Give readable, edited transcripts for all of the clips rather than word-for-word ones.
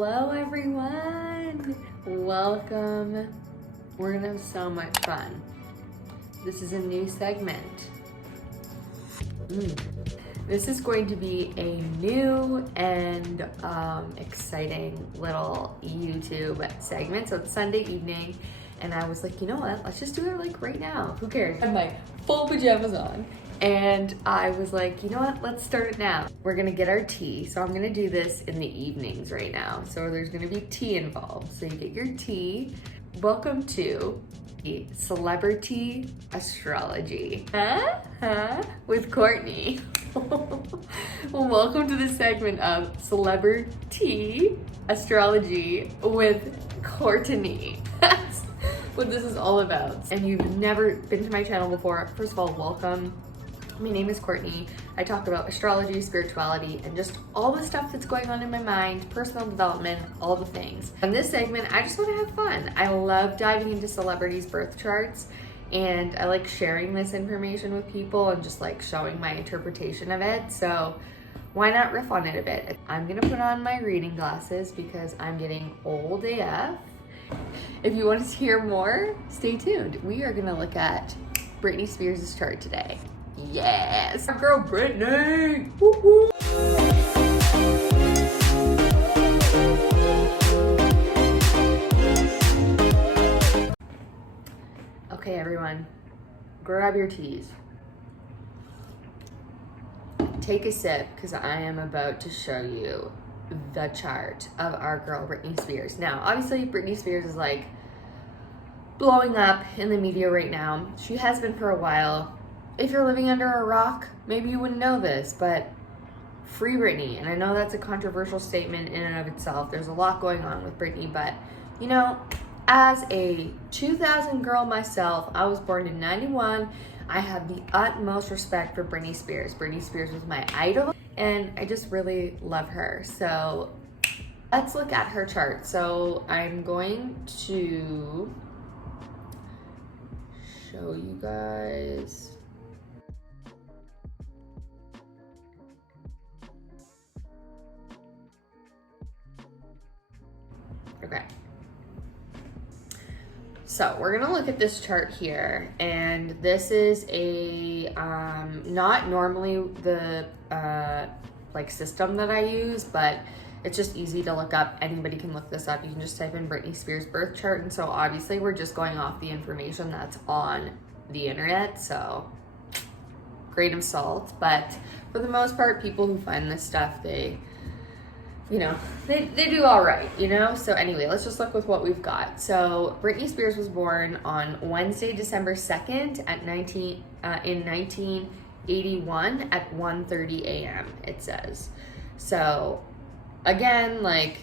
Hello everyone, welcome. We're gonna have so much fun. This is a new segment. This is going to be a new and exciting little YouTube segment. So it's Sunday evening and I was like, you know what, let's just do it like right now. Who cares? I have my full pajamas on. And I was like, you know what, let's start it now. We're gonna get our tea. So I'm gonna do this in the evenings right now. So there's gonna be tea involved. So you get your tea. Welcome to the Celebrity Astrology with Courtney. Well, welcome to the segment of Celebrity Astrology with Courtney. That's what this is all about. And you've never been to my channel before, first of all, welcome. My name is Courtney. I talk about astrology, spirituality, and just all the stuff that's going on in my mind, personal development, all the things. In this segment, I just want to have fun. I love diving into celebrities' birth charts, and I like sharing this information with people and just like showing my interpretation of it. So why not riff on it a bit? I'm gonna put on my reading glasses because I'm getting old AF. If you want to hear more, stay tuned. We are gonna look at Britney Spears' chart today. Yes, our girl Britney. Woo-hoo. Okay, everyone, grab your teas. Take a sip because I am about to show you the chart of our girl Britney Spears. Now, obviously, Britney Spears is like blowing up in the media right now. She has been for a while. If you're living under a rock, maybe you wouldn't know this, but free Britney. And I know that's a controversial statement in and of itself. There's a lot going on with Britney, but you know, as a 2000 girl myself, I was born in 91. I have the utmost respect for Britney Spears. Britney Spears was my idol, and I just really love her. So let's look at her chart. So I'm going to show you guys. Okay. So we're gonna look at this chart here, and this is a not normally the like system that I use, but it's just easy to look up. Anybody can look this up. You can just type in Britney Spears birth chart, and so obviously we're just going off the information that's on the internet, so grain of salt. But for the most part, people who find this stuff, they do all right, you know? So anyway, let's just look with what we've got. So Britney Spears was born on Wednesday, December 2nd in 1981 at 1:30 a.m. it says. So again, like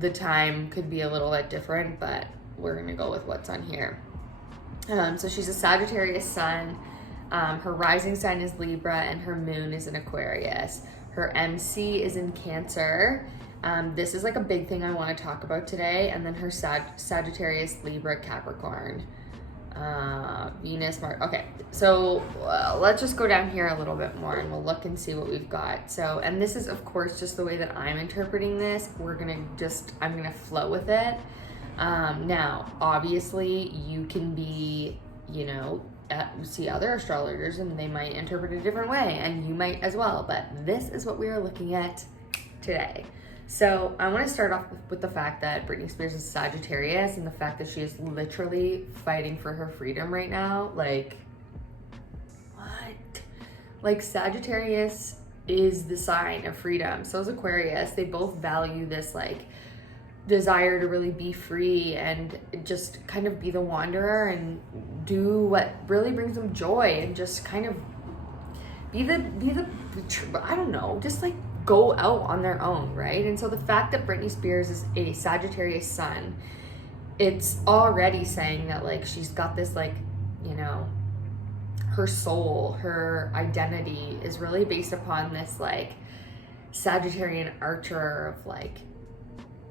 the time could be a little bit different, but we're gonna go with what's on here. So she's a Sagittarius sun. Her rising sign is Libra and her moon is in Aquarius. Her MC is in Cancer. This is like a big thing I want to talk about today. And then her Sagittarius, Libra, Capricorn, Venus, Mars. Okay, so let's just go down here a little bit more and we'll look and see what we've got. So, and this is of course just the way that I'm interpreting this. I'm gonna flow with it. Now, obviously you can be, see other astrologers and they might interpret it a different way, and you might as well, but this is what we are looking at today. So I want to start off with the fact that Britney Spears is Sagittarius, and the fact that she is literally fighting for her freedom right now. Like, what? Like, Sagittarius is the sign of freedom. So is Aquarius. They both value this like desire to really be free and just kind of be the wanderer and do what really brings them joy, and just kind of be the I don't know, just like go out on their own, right? And so the fact that Britney Spears is a Sagittarius sun, it's already saying that like she's got this like, her soul, her identity is really based upon this like Sagittarian archer of like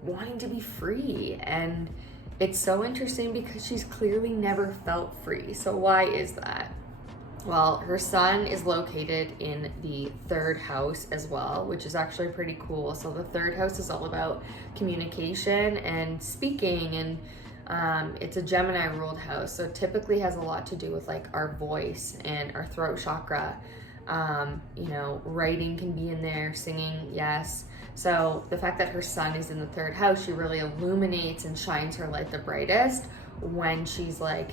wanting to be free. And it's so interesting because she's clearly never felt free. So why is that? Well, her sun is located in the third house as well, which is actually pretty cool. So the third house is all about communication and speaking, and it's a Gemini ruled house. So it typically has a lot to do with like our voice and our throat chakra. You know, writing can be in there, singing, yes. So the fact that her sun is in the third house, she really illuminates and shines her light the brightest when she's like,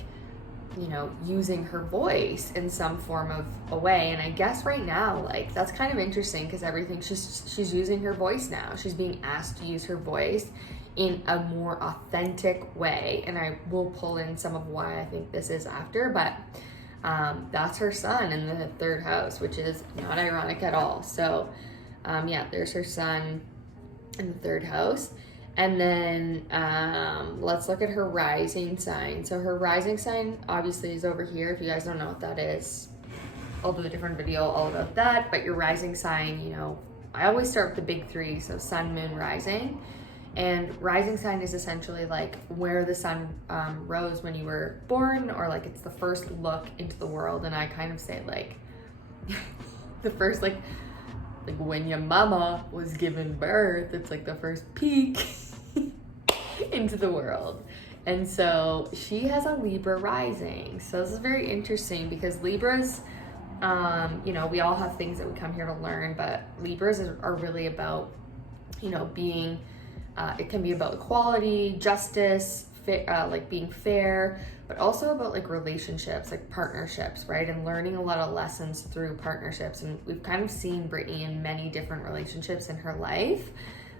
you know, using her voice in some form of a way. And I guess right now, like, that's kind of interesting because everything, she's using her voice now. She's being asked to use her voice in a more authentic way. And I will pull in some of why I think this is after, but that's her sun in the third house, which is not ironic at all. So yeah, there's her sun in the third house. And then let's look at her rising sign. So her rising sign obviously is over here. If you guys don't know what that is, I'll do a different video all about that. But your rising sign, you know, I always start with the big three. So sun, moon, rising. And rising sign is essentially like where the sun rose when you were born, or like it's the first look into the world. And I kind of say like the first like when your mama was giving birth, it's like the first peek into the world. And so she has a Libra rising. So this is very interesting because Libras, you know, we all have things that we come here to learn, but Libras are really about, you know, being, it can be about equality, justice, like being fair, but also about like relationships, like partnerships, right? And learning a lot of lessons through partnerships. And we've kind of seen Britney in many different relationships in her life.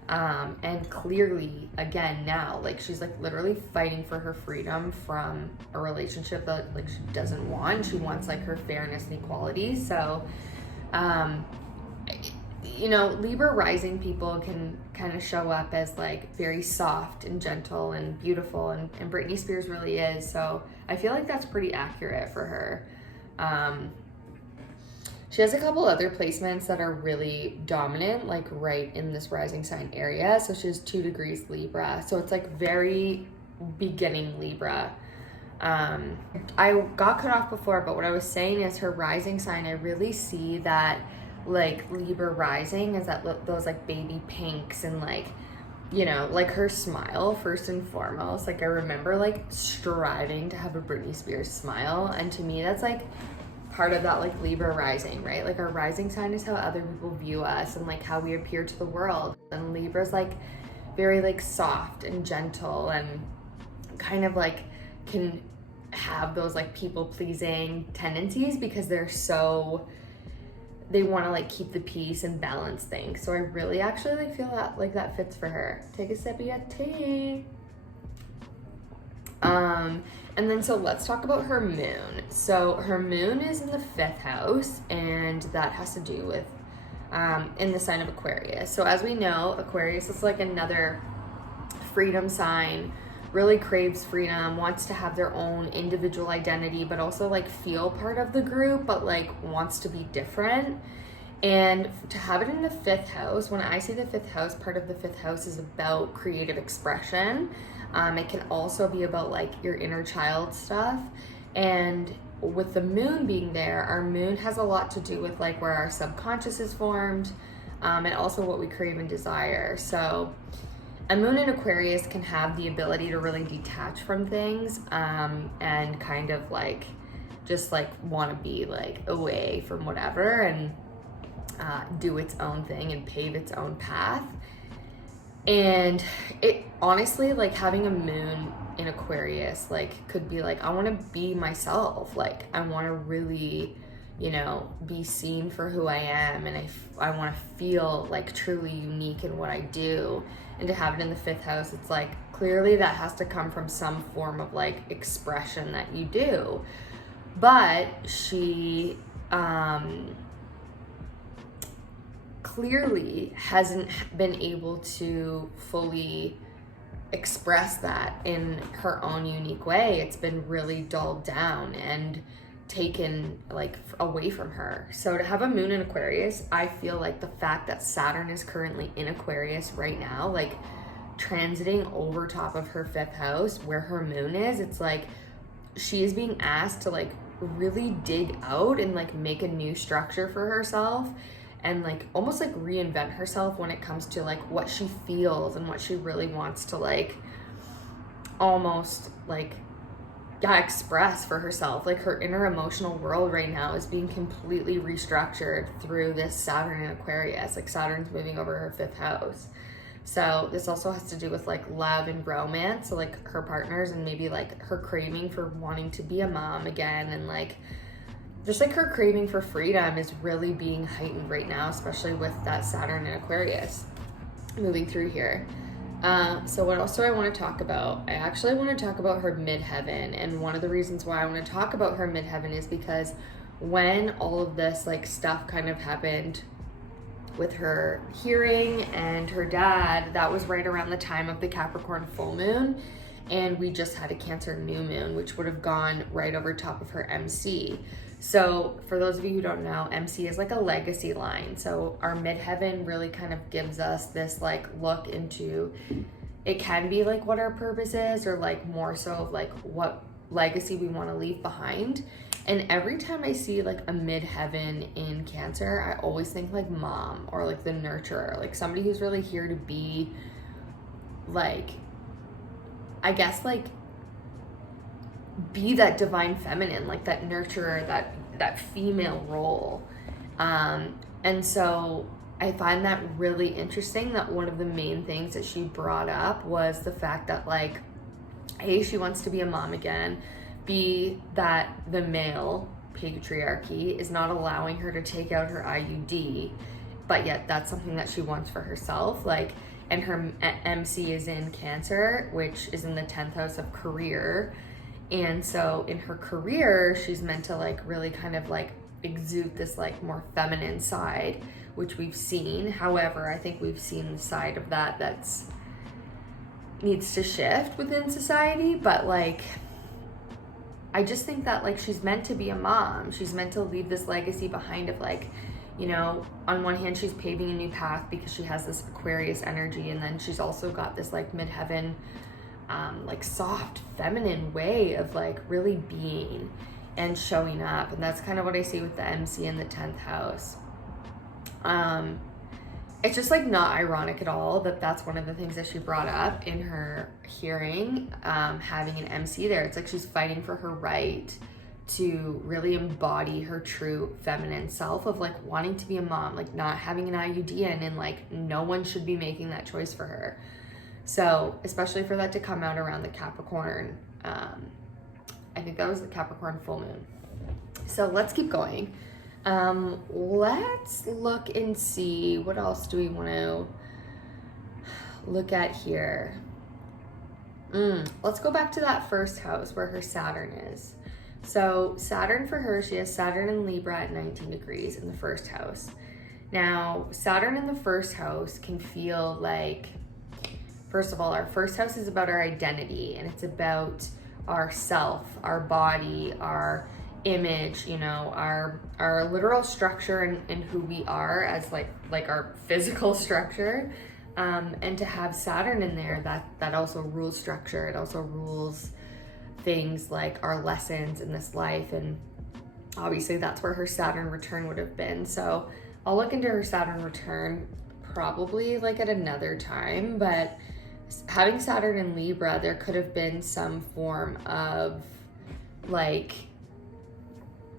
And clearly, again, now, like she's like literally fighting for her freedom from a relationship that like she doesn't want. She wants like her fairness and equality. So, you know, Libra rising people can kind of show up as like very soft and gentle and beautiful, and Britney Spears really is. So I feel like that's pretty accurate for her. She has a couple other placements that are really dominant, like right in this rising sign area. So she has 2 degrees Libra. So it's like very beginning Libra. I got cut off before, but what I was saying is her rising sign, I really see that like Libra rising is that those like baby pinks and like, you know, like her smile first and foremost. Like I remember like striving to have a Britney Spears smile, and to me that's like part of that like Libra rising, right? Like our rising sign is how other people view us and like how we appear to the world. And Libra's like very like soft and gentle and kind of like can have those like people pleasing tendencies because they're so, they want to like keep the peace and balance things. So I really actually like feel that like that fits for her. Take a sip of your tea. And then so let's talk about her moon. So her moon is in the 5th house, and that has to do with in the sign of Aquarius. So as we know, Aquarius is like another freedom sign, really craves freedom, wants to have their own individual identity, but also like feel part of the group, but like wants to be different. And to have it in the 5th house, when I say the 5th house, part of the 5th house is about creative expression. It can also be about like your inner child stuff. And with the moon being there, our moon has a lot to do with like where our subconscious is formed, and also what we crave and desire. So a moon in Aquarius can have the ability to really detach from things, and kind of like just like want to be like away from whatever and do its own thing and pave its own path. And it honestly, like having a moon in Aquarius, like could be like, I want to be myself. Like I want to really, you know, be seen for who I am. And I want to feel like truly unique in what I do. And to have it in the 5th house, it's like, clearly that has to come from some form of like expression that you do. But she, clearly hasn't been able to fully express that in her own unique way. It's been really dulled down and taken like away from her. So to have a moon in Aquarius, I feel like the fact that Saturn is currently in Aquarius right now, like transiting over top of her 5th house where her moon is, it's like she is being asked to like really dig out and like make a new structure for herself and like almost like reinvent herself when it comes to like what she feels and what she really wants to like almost like express for herself. Like her inner emotional world right now is being completely restructured through this Saturn in Aquarius. Like Saturn's moving over her 5th house. So this also has to do with like love and romance. So like her partners and maybe like her craving for wanting to be a mom again, and like just like her craving for freedom is really being heightened right now, especially with that Saturn in Aquarius moving through here. So what else do I want to talk about? I actually want to talk about her midheaven, and one of the reasons why I want to talk about her midheaven is because when all of this like stuff kind of happened with her hearing and her dad, that was right around the time of the Capricorn full moon, and we just had a Cancer new moon, which would have gone right over top of her MC. So for those of you who don't know, MC is like a legacy line. So our midheaven really kind of gives us this like look into, it can be like what our purpose is, or like more so of like what legacy we want to leave behind. And every time I see like a midheaven in Cancer, I always think like mom, or like the nurturer, like somebody who's really here to be like, I guess like be that divine feminine, like that nurturer, that female role. And so I find that really interesting that one of the main things that she brought up was the fact that like, A, she wants to be a mom again, B, that the male patriarchy is not allowing her to take out her IUD, but yet that's something that she wants for herself. Like, and her MC is in Cancer, which is in the 10th house of career. And so in her career, she's meant to like really kind of like exude this like more feminine side, which we've seen. However, I think we've seen the side of that that's needs to shift within society. But like, I just think that like she's meant to be a mom. She's meant to leave this legacy behind of like, you know, on one hand, she's paving a new path because she has this Aquarius energy. And then she's also got this like midheaven, like soft feminine way of like really being and showing up. And that's kind of what I see with the MC in the 10th house. It's just like not ironic at all that that's one of the things that she brought up in her hearing, having an MC there. It's like she's fighting for her right to really embody her true feminine self of like wanting to be a mom, like not having an IUD in, and like no one should be making that choice for her. So especially for that to come out around the Capricorn, I think that was the Capricorn full moon. So let's keep going. Let's look and see what else do we want to look at here. Let's go back to that first house where her Saturn is. So Saturn for her, she has Saturn in Libra at 19 degrees in the first house. Now, Saturn in the first house can feel like, first of all, our first house is about our identity, and it's about our self, our body, our image, you know, our literal structure and who we are as like our physical structure. And to have Saturn in there, that also rules structure. It also rules things like our lessons in this life, and obviously that's where her Saturn return would have been. So I'll look into her Saturn return probably like at another time, but having Saturn in Libra, there could have been some form of like,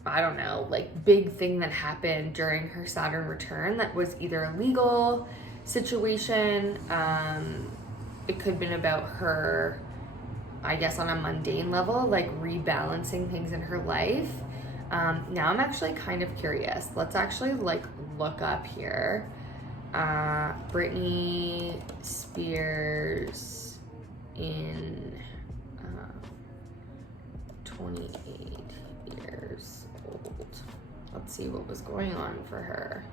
I don't know, like big thing that happened during her Saturn return that was either a legal situation. It could have been about her, I guess on a mundane level, like rebalancing things in her life. Now I'm actually kind of curious. Let's actually like look up here. Britney Spears in 28 years old. Let's see what was going on for her.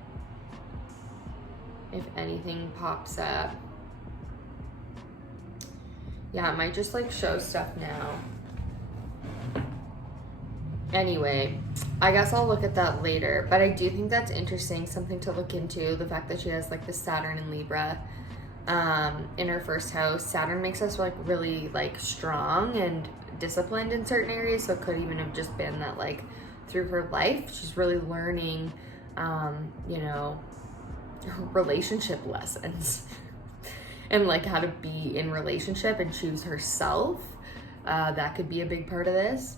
If anything pops up. Yeah, it might just like show stuff now. Anyway, I guess I'll look at that later, but I do think that's interesting, something to look into, the fact that she has like the Saturn in Libra in her first house. Saturn makes us like really like strong and disciplined in certain areas, so it could even have just been that like through her life. She's really learning, you know, relationship lessons and like how to be in relationship and choose herself. That could be a big part of this.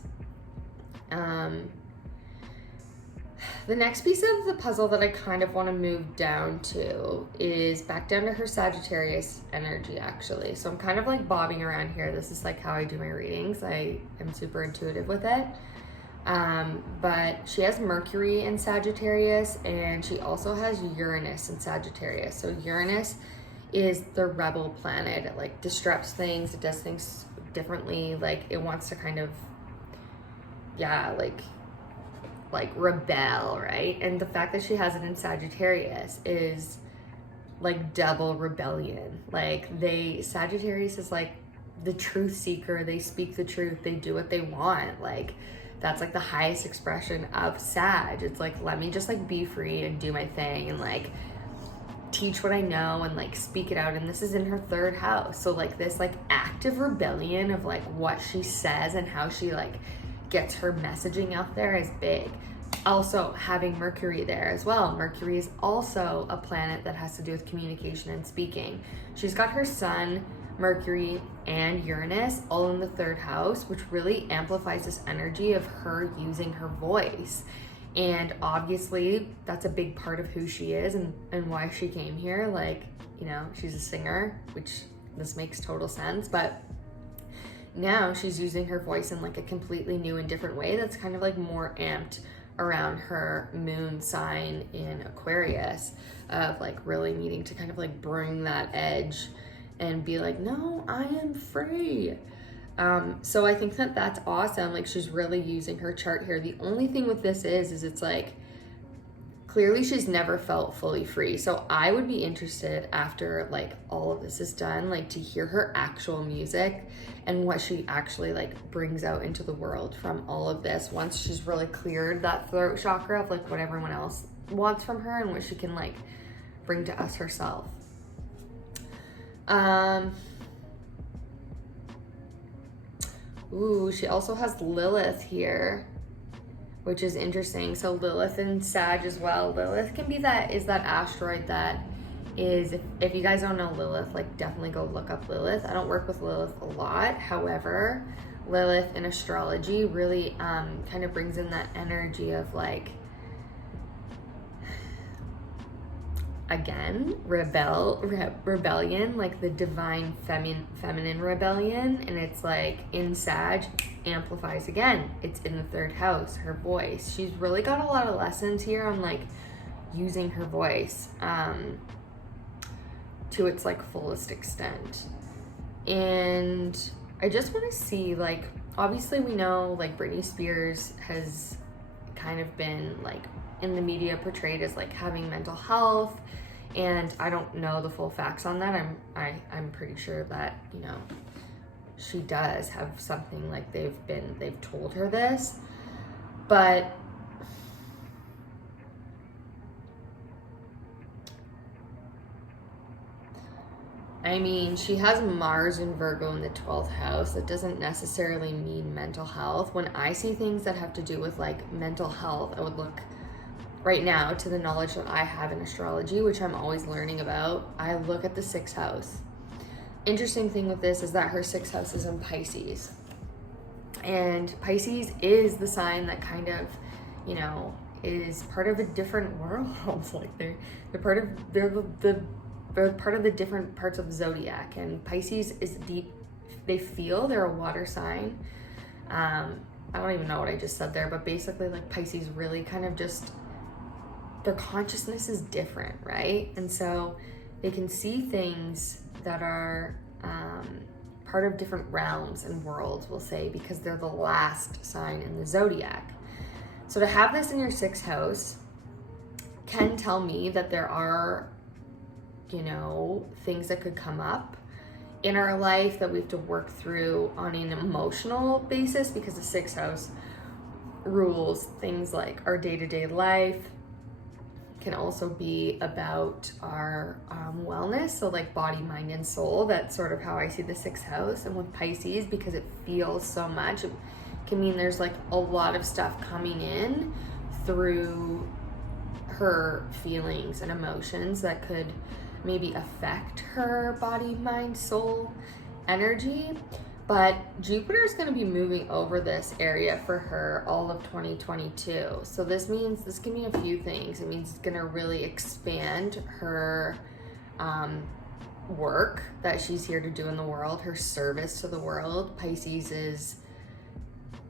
The next piece of the puzzle that I kind of want to move down to is back down to her Sagittarius energy, actually. So I'm kind of like bobbing around here. This is like how I do my readings. I am super intuitive with it. But she has Mercury in Sagittarius, and she also has Uranus in Sagittarius. So Uranus is the rebel planet. It like disrupts things. It does things differently. Like it wants to kind of, yeah, like rebel, right? And the fact that she has it in Sagittarius is like double rebellion. Like Sagittarius is like the truth seeker. They speak the truth. They do what they want. Like that's like the highest expression of Sag. It's like, let me just like be free and do my thing and like teach what I know and like speak it out. And this is in her 3rd house. So like this like active rebellion of like what she says and how she like gets her messaging out there is big. Also having Mercury there as well. Mercury is also a planet that has to do with communication and speaking. She's got her Sun, Mercury, and Uranus all in the 3rd house, which really amplifies this energy of her using her voice. And obviously that's a big part of who she is and why she came here. Like, you know, she's a singer, which this makes total sense, but now she's using her voice in like a completely new and different way that's kind of like more amped around her moon sign in Aquarius, of like really needing to kind of like bring that edge and be like, no, I am free. So I think that that's awesome. Like she's really using her chart here. The only thing with this is it's like, clearly she's never felt fully free. So I would be interested after like all of this is done, like to hear her actual music and what she actually like brings out into the world from all of this once she's really cleared that throat chakra of like what everyone else wants from her and what she can like bring to us herself. Ooh, she also has Lilith here, which is interesting. So Lilith and Sag as well. Lilith can be that asteroid that is, if you guys don't know Lilith, like definitely go look up Lilith. I don't work with Lilith a lot. However, Lilith in astrology really kind of brings in that energy of like, again, rebellion, like the divine feminine rebellion. And it's like in Sag amplifies again. It's in the 3rd house, her voice. She's really got a lot of lessons here on like using her voice to its like fullest extent. And I just want to see, like, obviously we know like Britney Spears has kind of been like in the media portrayed as like having mental health, and I don't know the full facts on that. I'm pretty sure that, you know, she does have something, like they've told her this, but I mean, she has Mars in Virgo in the 12th house. That doesn't necessarily mean mental health. When I see things that have to do with like mental health, I would look right now to the knowledge that I have in astrology, which I'm always learning about. I look at the 6th house. Interesting thing with this is that her 6th house is in Pisces. And Pisces is the sign that kind of, you know, is part of a different world. Like they're part of the different parts of the zodiac, and Pisces is deep. They feel they're a water sign. I don't even know what I just said there, but basically like Pisces really kind of just, their consciousness is different, right? And so they can see things that are part of different realms and worlds, we'll say, because they're the last sign in the zodiac. So to have this in your 6th house can tell me that there are, you know, things that could come up in our life that we have to work through on an emotional basis, because the 6th house rules things like our day-to-day life. Can also be about our wellness, so like body, mind, and soul. That's sort of how I see the 6th house. And with Pisces, because it feels so much, can mean there's like a lot of stuff coming in through her feelings and emotions that could maybe affect her body, mind, soul energy. But Jupiter is going to be moving over this area for her all of 2022. So this can mean a few things. It means it's going to really expand her work that she's here to do in the world, her service to the world. Pisces is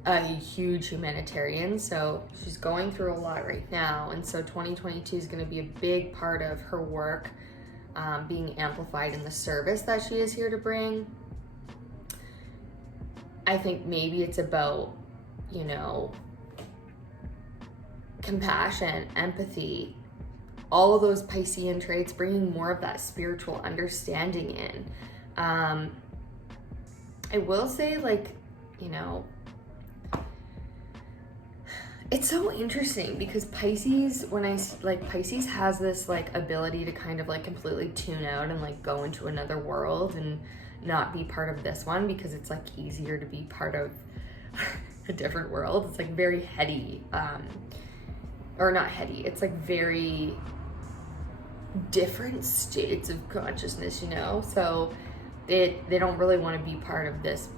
a huge humanitarian, so she's going through a lot right now. And so 2022 is going to be a big part of her work being amplified in the service that she is here to bring. I think maybe it's about, you know, compassion, empathy, all of those Piscean traits, bringing more of that spiritual understanding in. I will say, like, you know, it's so interesting because Pisces, Pisces has this like ability to kind of like completely tune out and like go into another world and not be part of this one, because it's like easier to be part of a different world. It's like very heady, or not heady, it's like very different states of consciousness, you know? So they don't really want to be part of this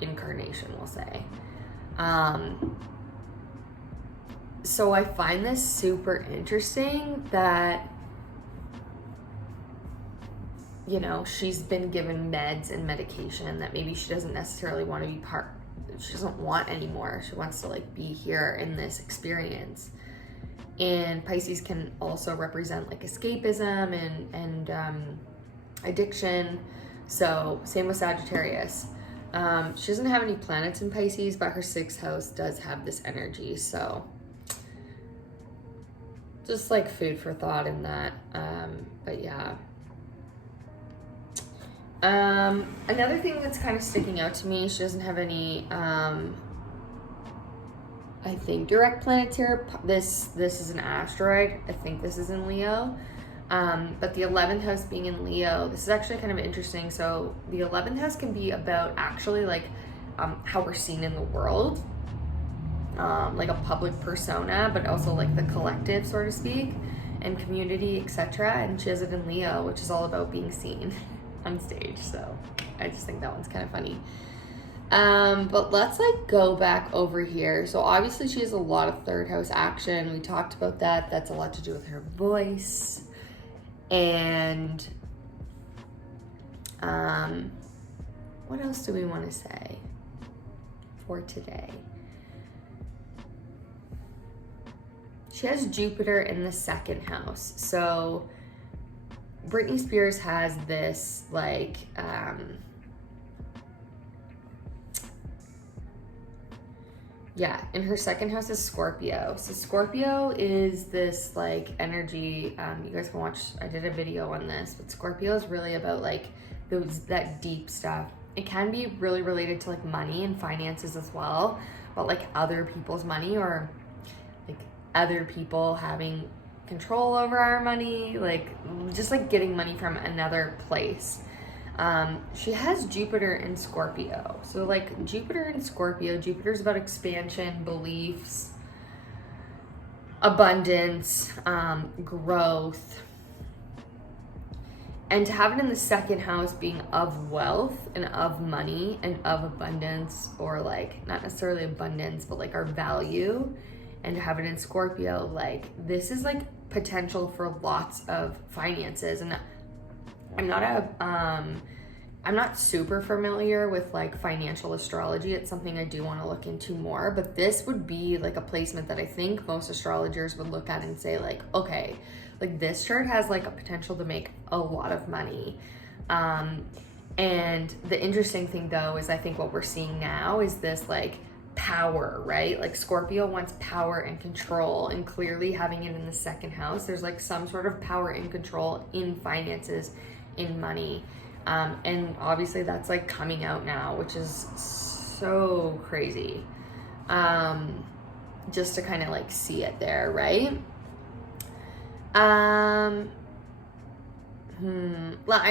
incarnation, we'll say. So I find this super interesting that, you know, she's been given meds and medication that maybe she doesn't necessarily want to be she doesn't want anymore. She wants to like be here in this experience. And Pisces can also represent like escapism and addiction. So same with Sagittarius. She doesn't have any planets in Pisces, but her 6th house does have this energy. So just like food for thought in that. But yeah. Another thing that's kind of sticking out to me, she doesn't have any, I think, direct planets here. This is an asteroid. I think this is in Leo. But the 11th house being in Leo, this is actually kind of interesting. So the 11th house can be about actually like how we're seen in the world, like a public persona, but also like the collective, so to speak, and community, etc. And she has it in Leo, which is all about being seen on stage. So I just think that one's kind of funny. But let's like go back over here. So obviously she has a lot of 3rd house action. We talked about that. That's a lot to do with her voice. And what else do we want to say for today? She has Jupiter in the 2nd house. So Britney Spears has this like in her 2nd house is Scorpio. So Scorpio is this like energy, you guys can watch, I did a video on this, but Scorpio is really about like that deep stuff. It can be really related to like money and finances as well, but like other people's money, or like other people having control over our money, like just like getting money from another place. She has Jupiter in Scorpio. So like Jupiter in Scorpio, Jupiter's about expansion, beliefs, abundance, growth. And to have it in the 2nd house being of wealth and of money and of abundance, or like not necessarily abundance, but like our value, and to have it in Scorpio, like this is like potential for lots of finances. And I'm not super familiar with like financial astrology. It's something I do want to look into more, but this would be like a placement that I think most astrologers would look at and say like, okay, like this chart has like a potential to make a lot of money. And the interesting thing though is I think what we're seeing now is this like power, right? Like Scorpio wants power and control, and clearly having it in the 2nd house, there's like some sort of power and control in finances, in money. And obviously that's like coming out now, which is so crazy. Just to kind of like see it there, right? I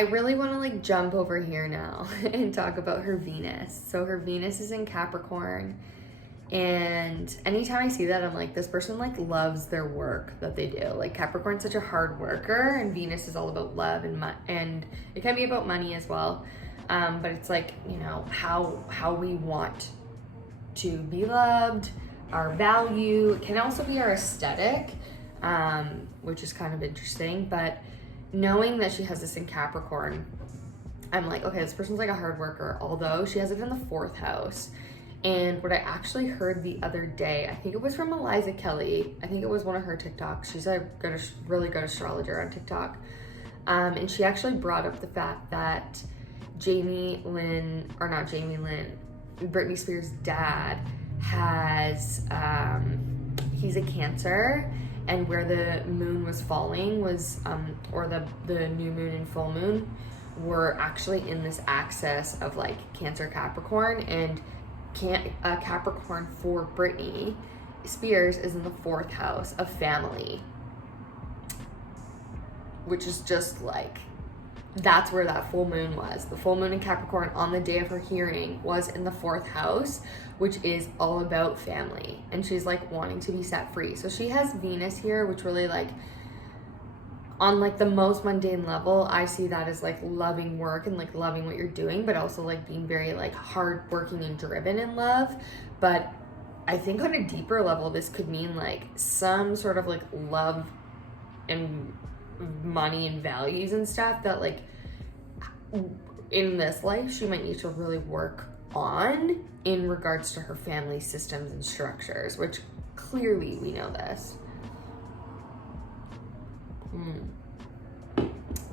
really want to like jump over here now and talk about her Venus. So her Venus is in Capricorn, And anytime I see that, I'm like, this person like loves their work that they do. Like Capricorn's such a hard worker, and Venus is all about love and it can be about money as well. But it's like, you know, how we want to be loved, our value. It can also be our aesthetic, which is kind of interesting. But knowing that she has this in Capricorn, I'm like, okay, this person's like a hard worker, although she has it in the 4th house. And what I actually heard the other day, I think it was from Eliza Kelly. I think it was one of her TikToks. She's a really good astrologer on TikTok. And she actually brought up the fact that Britney Spears' dad has, he's a Cancer, and where the moon was falling was, or the new moon and full moon were actually in this axis of like Cancer Capricorn, and Capricorn for Britney Spears is in the 4th house of family, which is just like, that's where that full moon was. The full moon in Capricorn on the day of her hearing was in the 4th house, which is all about family, and she's like wanting to be set free. So she has Venus here, which really like, on like the most mundane level, I see that as like loving work and like loving what you're doing, but also like being very like hardworking and driven in love. But I think on a deeper level, this could mean like some sort of like love and money and values and stuff that like in this life she might need to really work on in regards to her family systems and structures, which clearly we know this.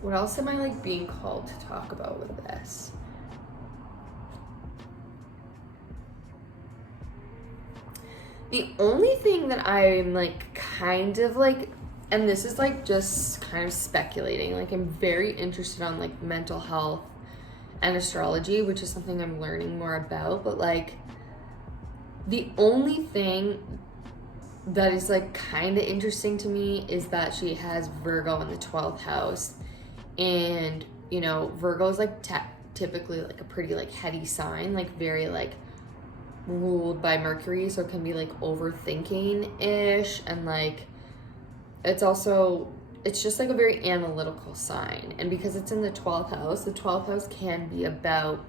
What else am I like being called to talk about with this? The only thing that I'm like kind of like, and this is like just kind of speculating, like I'm very interested on like mental health and astrology, which is something I'm learning more about, but like the only thing that is like kind of interesting to me is that she has Virgo in the 12th house, and you know, Virgo is like typically like a pretty like heady sign, like very like ruled by Mercury, so it can be like overthinking ish, and like it's just like a very analytical sign. And because it's in the 12th house, the 12th house can be about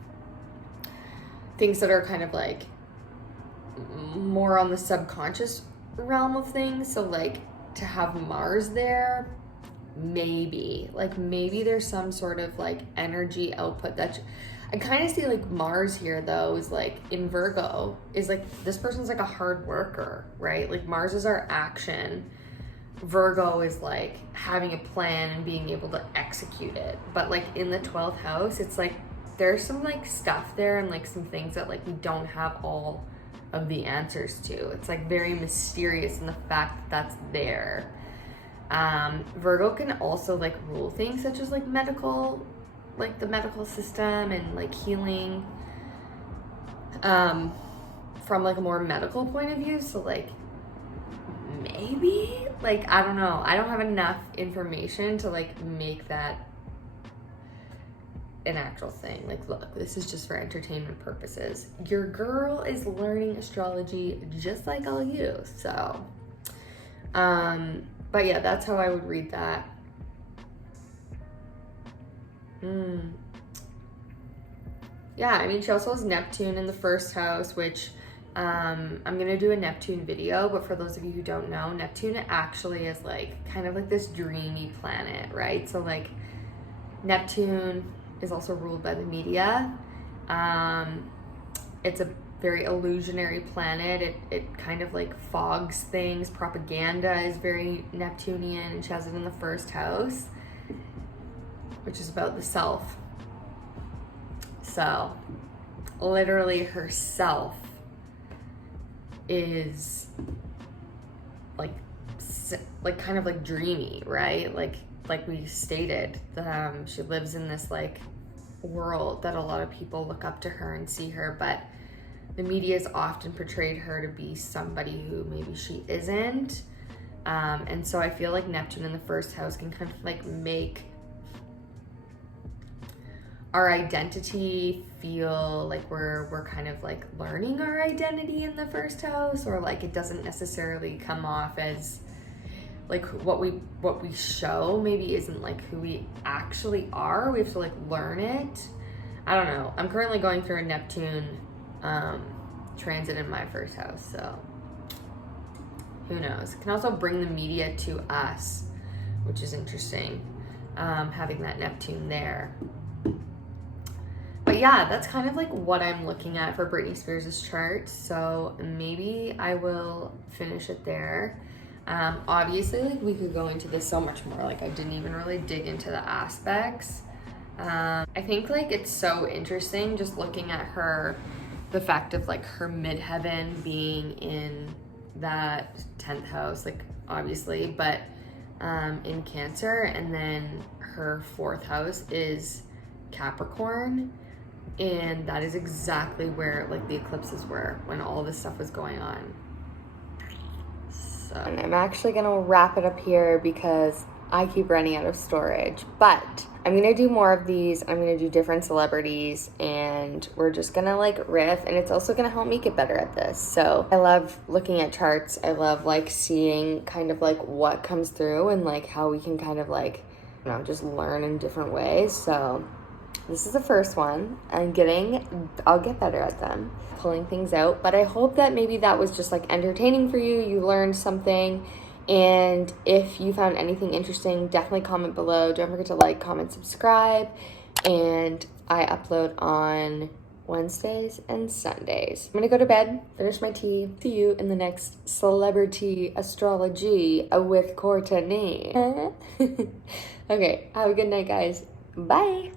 things that are kind of like more on the subconscious realm of things. So like to have Mars there, maybe there's some sort of like energy output that I kind of see like Mars here though is like in Virgo is like this person's like a hard worker, right? Like Mars is our action. Virgo is like having a plan and being able to execute it. But like in the 12th house, it's like there's some like stuff there and like some things that like we don't have all of the answers to. It's like very mysterious in the fact that that's there. Virgo can also like rule things such as like medical, like the medical system and like healing from like a more medical point of view. So like maybe like I don't know, I don't have enough information to like make that an actual thing. Like look, this is just for entertainment purposes. Your girl is learning astrology just like all you. So but yeah, that's how I would read that. Yeah, I mean, she also has Neptune in the 1st house, which I'm gonna do a Neptune video, but for those of you who don't know, Neptune actually is like kind of like this dreamy planet, right? So like Neptune is also ruled by the media. It's a very illusionary planet. It kind of like fogs things. Propaganda is very Neptunian, and she has it in the 1st house, which is about the self. So literally herself is like kind of like dreamy, right? Like we stated, she lives in this like world that a lot of people look up to her and see her, but the media has often portrayed her to be somebody who maybe she isn't. And so I feel like Neptune in the 1st house can kind of like make our identity feel like we're kind of like learning our identity in the first house, or like it doesn't necessarily come off as like what we show maybe isn't like who we actually are. We have to like learn it. I don't know. I'm currently going through a Neptune transit in my first house, so who knows. It can also bring the media to us, which is interesting, having that Neptune there. But yeah, that's kind of like what I'm looking at for Britney Spears' chart. So maybe I will finish it there. Obviously, like we could go into this so much more. Like I didn't even really dig into the aspects. I think like it's so interesting just looking at her, the fact of like her midheaven being in that 10th house, like obviously, but in Cancer, and then her 4th house is Capricorn, and that is exactly where like the eclipses were when all this stuff was going on. So, and I'm actually gonna wrap it up here because I keep running out of storage, but I'm gonna do more of these. I'm gonna do different celebrities, and we're just gonna like riff, and it's also gonna help me get better at this. So I love looking at charts. I love like seeing kind of like what comes through and like how we can kind of like, you know, just learn in different ways. So this is the first one. I'll get better at them, pulling things out, but I hope that maybe that was just like entertaining for you. You learned something. And if you found anything interesting, definitely comment below. Don't forget to like, comment, subscribe. And I upload on Wednesdays and Sundays. I'm gonna go to bed, finish my tea. See you in the next Celebrity Astrology with Courtney. Okay, have a good night, guys. Bye.